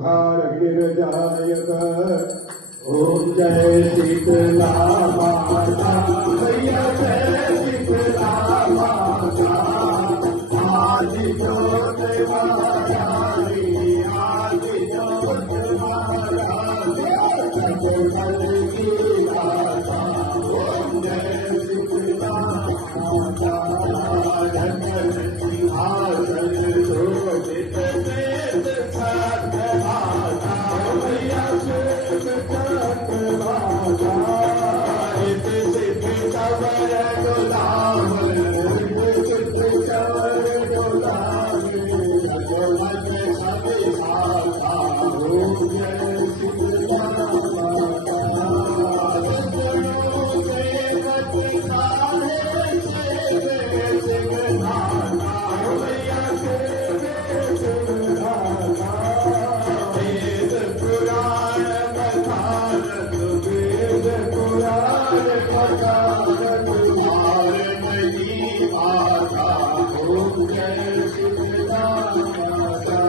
घारगिरजायत ओम जय शीतला माता मैया जय शीतला माता आदि ज्योत महारानी आदि ज्योत महारानी जगदल की माता ओम जय शीतला माता जगत सिंहासन शोभित वेद छात माता मैया श्वेत छात माता हित सिद्ध चवर डोलावल हित सिद्ध चवर डोलावल जगमग छवि माता ओम जय शीतला माता सज्जनों सेवक सारे सेवे सिंघनाना मैया सेवे सिंघनाना वेद पुराण कथानक वेद पुराण कथानक वारणगी माता ओम जय शीतला माता